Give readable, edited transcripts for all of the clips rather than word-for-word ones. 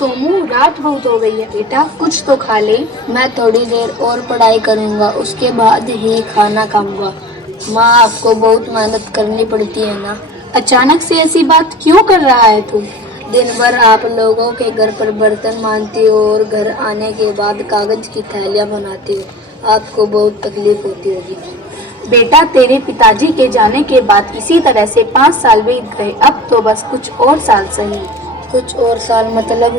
सोमू, रात बहुत हो गई है बेटा, कुछ तो खा ले। मैं थोड़ी देर और पढ़ाई करूंगा, उसके बाद ही खाना खाऊंगा। माँ, आपको बहुत मेहनत करनी पड़ती है ना। अचानक से ऐसी बात क्यों कर रहा है तू? दिन भर आप लोगों के घर पर बर्तन मांजती हो और घर आने के बाद कागज की थैलियाँ बनाती हो। आपको बहुत तकलीफ होती होगी। बेटा, तेरे पिताजी के जाने के बाद इसी तरह से 5 साल बीत गए, अब तो बस कुछ और साल सही। कुछ और साल मतलब?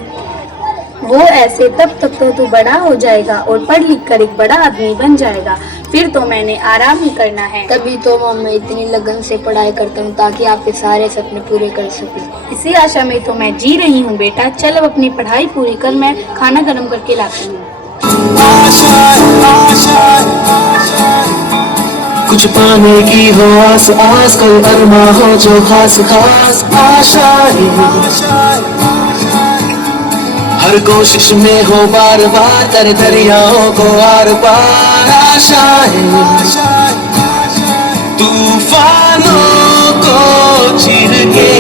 वो ऐसे तब तक तो तू बड़ा हो जाएगा और पढ़ लिख कर एक बड़ा आदमी बन जाएगा, फिर तो मैंने आराम ही करना है। तभी तो मैं इतनी लगन से पढ़ाई करता हूँ ताकि आपके सारे सपने पूरे कर सकूं। इसी आशा में तो मैं जी रही हूँ बेटा। चल अब अपनी पढ़ाई पूरी कर, मैं खाना गर्म करके लाती हूँ। कुछ पाने की हो आस आस, कोई अरमा हो जो खास खास आशाएं। हर कोशिश में हो बार बार, कर दरियाओं को आर पार आशाएं। तूफानों को चीर के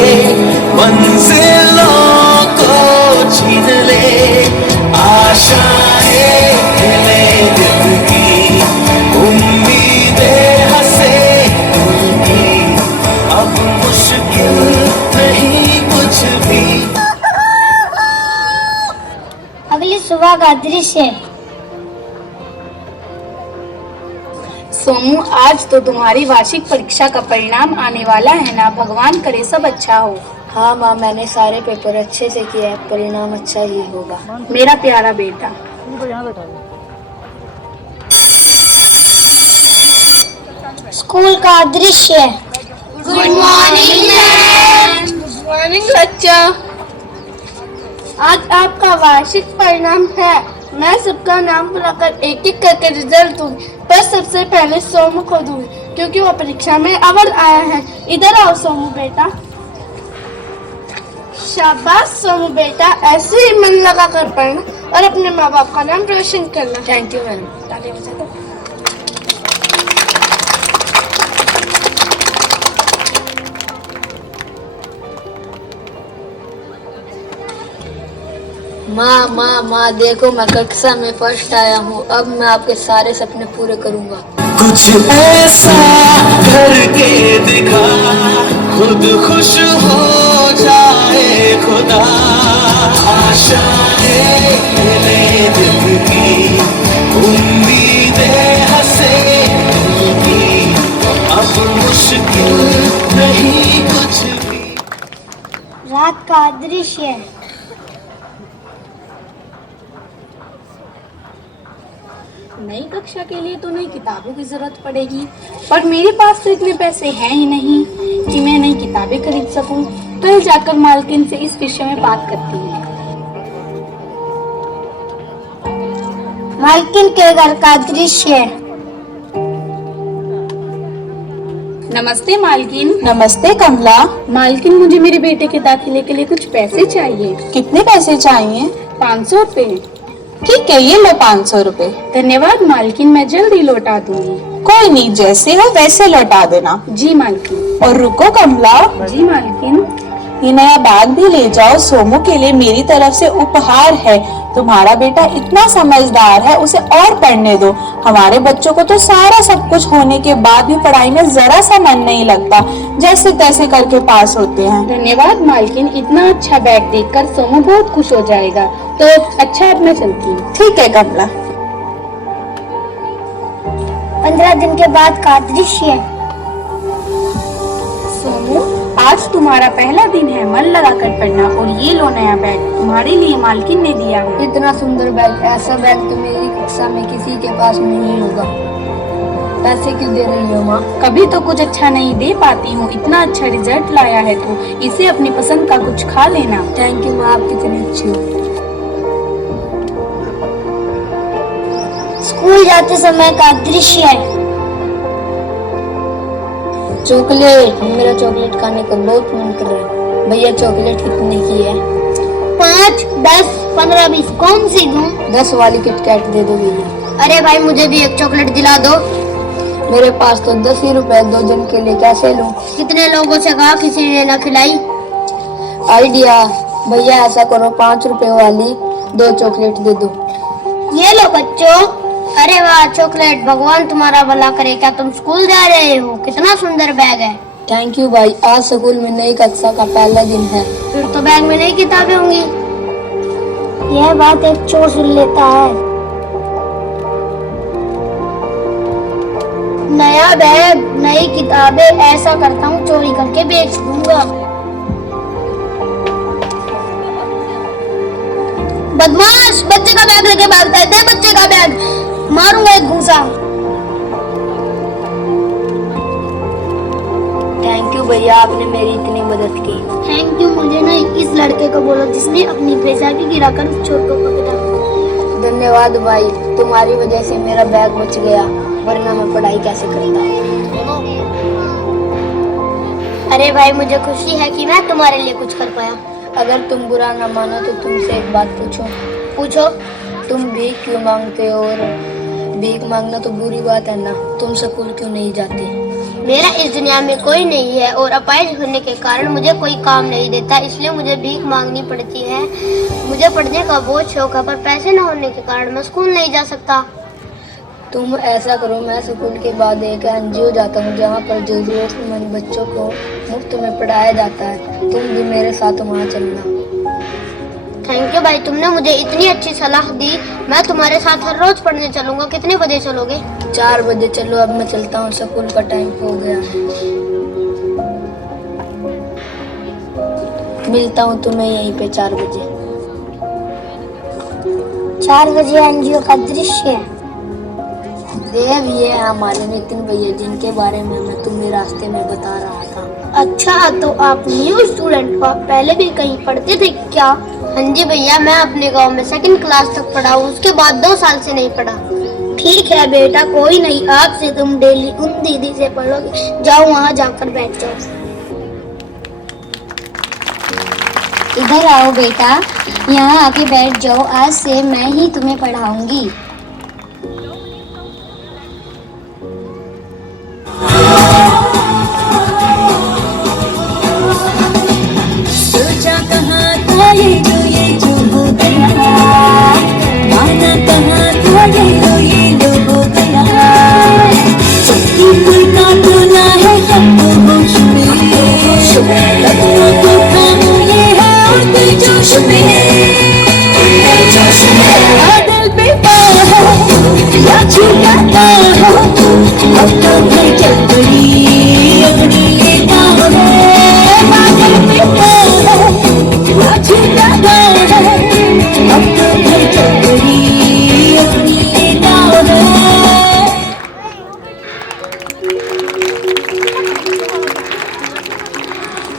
मंजिलों को छीन ले, आशाएं हिले दिल की, उम्मीदें हंसे दिल की, अब मुश्किल नहीं कुछ भी। अगली सुबह का दृश्य। सोमू, आज तो तुम्हारी वार्षिक परीक्षा का परिणाम आने वाला है ना। भगवान करे सब अच्छा हो। हाँ माँ, मैंने सारे पेपर अच्छे से किए हैं, परिणाम अच्छा ही होगा। मेरा प्यारा बेटा। स्कूल का दृश्य। Good morning ma'am. Good morning बच्चा। आज आपका वार्षिक परिणाम है। मैं सबका नाम बुलाकर एक एक करके रिजल्ट दूंगी, पर सबसे पहले सोमू को दूंगी क्योंकि वो परीक्षा में अव्वल आया है। इधर आओ सोमू बेटा। शाबाश सोमू बेटा, ऐसे ही मन लगा कर पढ़ना और अपने माँ बाप का नाम रोशन करना। Thank you ma'am. ताली बजा दो। माँ माँ माँ, देखो मैं कक्षा में फर्स्ट आया हूँ। अब मैं आपके सारे सपने पूरे करूँगा। कुछ ऐसा करके दिखा, खुद खुश हो जाए खुदा। आशाएं हिले दिल की, उम्मीदें हंसे दिल की, अब मुश्किल नहीं कुछ भी। रात का दृश्य। नई कक्षा के लिए तो नई किताबों की जरूरत पड़ेगी, पर मेरे पास तो इतने पैसे हैं ही नहीं कि मैं नई किताबें खरीद सकूं। कल जाकर मालकिन से इस विषय में बात करती हूँ। मालकिन के घर का दृश्य। नमस्ते मालकिन। नमस्ते कमला। मालकिन, मुझे मेरे बेटे के दाखिले के लिए कुछ पैसे चाहिए। कितने पैसे चाहिए? 500 रुपए। ठीक है, ये लो 500 रुपए। धन्यवाद मालकिन, मैं जल्दी लौटा दूंगी। कोई नहीं, जैसे हो वैसे लौटा देना। जी मालकिन। और रुको कमला, जी मालकिन। ये नया बैग भी ले जाओ, सोमू के लिए मेरी तरफ से उपहार है। तुम्हारा बेटा इतना समझदार है, उसे और पढ़ने दो। हमारे बच्चों को तो सारा सब कुछ होने के बाद भी पढ़ाई में जरा सा मन नहीं लगता, जैसे तैसे करके पास होते हैं। धन्यवाद मालकिन, इतना अच्छा बैग देखकर सोमू बहुत खुश हो जाएगा। तो अच्छा, अब मैं चलती हूँ। ठीक है कमला। 15 दिन के बाद का दृश्य। सोमू, आज तुम्हारा पहला दिन है, मन लगाकर पढ़ना। और ये लो नया बैग, तुम्हारे लिए मालकिन ने दिया है। इतना सुंदर बैग, ऐसा बैग तो मेरी कक्षा में किसी के पास नहीं होगा। पैसे क्यों दे रही हो माँ? कभी तो कुछ अच्छा नहीं दे पाती हूँ। इतना अच्छा रिजल्ट लाया है तो इसे अपनी पसंद का कुछ खा लेना। थैंक यू माँ, आप कितनी अच्छी हो। स्कूल जाते समय का दृश्य। चॉकलेट, मेरा चॉकलेट खाने का बहुत मन कर रहा है। भैया, चॉकलेट कितने की है? 5, 10, 15, 20 कौन सी दूं? 10 वाली किटकैट दे दो भैया। अरे भाई, मुझे भी एक चॉकलेट दिला दो। मेरे पास तो 10 ही रुपए, 2 दिन के लिए कैसे लूं? कितने लोगों से कहा किसी ने ना खिलाई। आइडिया। भैया ऐसा करो, 5 रुपए वाली 2 चॉकलेट दे दो। ये लो बच्चों। अरे वाह चॉकलेट, भगवान तुम्हारा भला करे। क्या तुम स्कूल जा रहे हो? कितना सुंदर बैग है। थैंक यू भाई, आज स्कूल में नई कक्षा का पहला दिन है। फिर तो बैग में नई किताबें होंगी। यह बात एक चोर सुन लेता है। नया बैग, नई किताबें, ऐसा करता हूँ चोरी करके बेच दूंगा। बदमाश, बच्चे का बैग लेके भागता है। दे बच्चे का बैग, मारूंगा एक घूंसा। थैंक यू भैया, आपने मेरी इतनी मदद की। थैंक यू मुझे नहीं, इस लड़के को बोलो जिसने अपनी बैसाखी गिराकर उस छोटू को पिटा। धन्यवाद भाई, तुम्हारी वजह से मेरा बैग बच गया, वरना मैं पढ़ाई कैसे करता। अरे भाई मुझे खुशी है कि मैं तुम्हारे लिए कुछ कर पाया। अगर तुम बुरा न मानो तो तुमसे एक बात पूछूं? पूछो। तुम भीख क्यों मांगते हो? और भीख मांगना तो बुरी बात है ना, तुम स्कूल क्यों नहीं जाते? मेरा इस दुनिया में कोई नहीं है और अपाहिज होने के कारण मुझे कोई काम नहीं देता, इसलिए मुझे भीख मांगनी पड़ती है। मुझे पढ़ने का बहुत शौक है, पर पैसे न होने के कारण मैं स्कूल नहीं जा सकता। तुम ऐसा करो, मैं स्कूल के बाद एक एनजीओ जाता हूँ जहाँ पर जरूरतमंद बच्चों को मुफ्त में पढ़ाया जाता है। तुम भी मेरे साथ वहाँ चलना। थैंक यू भाई, तुमने मुझे इतनी अच्छी सलाह दी। मैं तुम्हारे साथ हर रोज पढ़ने चलूंगा। कितने बजे चलोगे? 4 बजे चलो, अब मैं चलता हूँ, स्कूल का टाइम हो गया है। मिलता हूँ तुम्हें यहीं पे 4 बजे। 4 बजे एनजीओ का दृश्य है। देव, ये है हमारे नितिन भैया, जिनके बारे में मैं तुम्हें रास्ते में बता रहा था। अच्छा, तो आप न्यू स्टूडेंट हो, आप पहले भी कहीं पढ़ते थे क्या? हाँ जी भैया, मैं अपने गांव में 2nd क्लास तक पढ़ा हूँ, उसके बाद 2 साल से नहीं पढ़ा। ठीक है बेटा, कोई नहीं, आज से तुम डेली उन दीदी से पढ़ोगे। जाओ वहाँ जाकर बैठ जाओ। इधर आओ बेटा, यहाँ आके बैठ जाओ। आज से मैं ही तुम्हें पढ़ाऊंगी। सोचा कहाँ था ये जो हो गया, माना कहाँ था ये लो हो गया। सत्ती मुल्का टोला है सबको होश में, लगना तो खामो ये है और कोई जोश में, जोश में। बादल पे पार है या छुटाता है, अब तो घर चल पड़ी अपनी ये गाँव है। बादल पे पार है या छुटाता है, अब तो घर चल पड़ी अपनी ये गाँव है।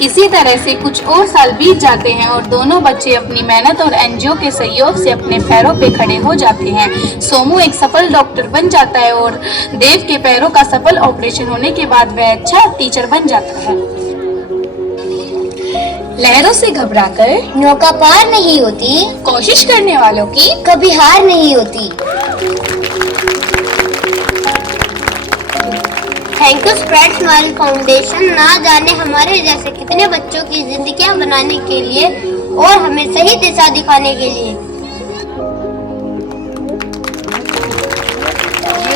इसी तरह से कुछ और साल बीत जाते हैं और दोनों बच्चे अपनी मेहनत और एनजीओ के सहयोग से अपने पैरों पे खड़े हो जाते हैं। सोमू एक सफल डॉक्टर बन जाता है और देव के पैरों का सफल ऑपरेशन होने के बाद वह अच्छा टीचर बन जाता है। लहरों से घबराकर नौका पार नहीं होती, कोशिश करने वालों की कभी हार नहीं होती। Thank you spread smile foundation, ना जाने हमारे जैसे कितने बच्चों की जिंदगियां बनाने के लिए और हमें सही दिशा दिखाने के लिए।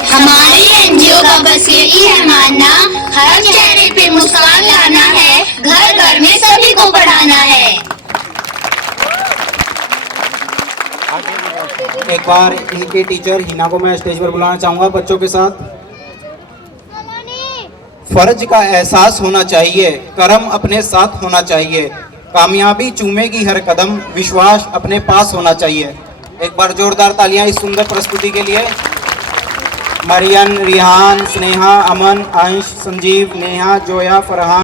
हमारे एनजीओ का बस यही है मानना, हर चेहरे पे मुस्कान लाना है, घर घर में सभी को पढ़ाना है। एक बार इनके टीचर हिना को मैं स्टेज पर बुलाना चाहूंगा बच्चों के साथ। फर्ज का एहसास होना चाहिए, कर्म अपने साथ होना चाहिए, कामयाबी चूमेगी हर कदम, विश्वास अपने पास होना चाहिए। एक बार जोरदार तालियां इस सुंदर प्रस्तुति के लिए। मरियन, रिहान, स्नेहा, अमन, अंश, संजीव, नेहा, जोया, फरहान।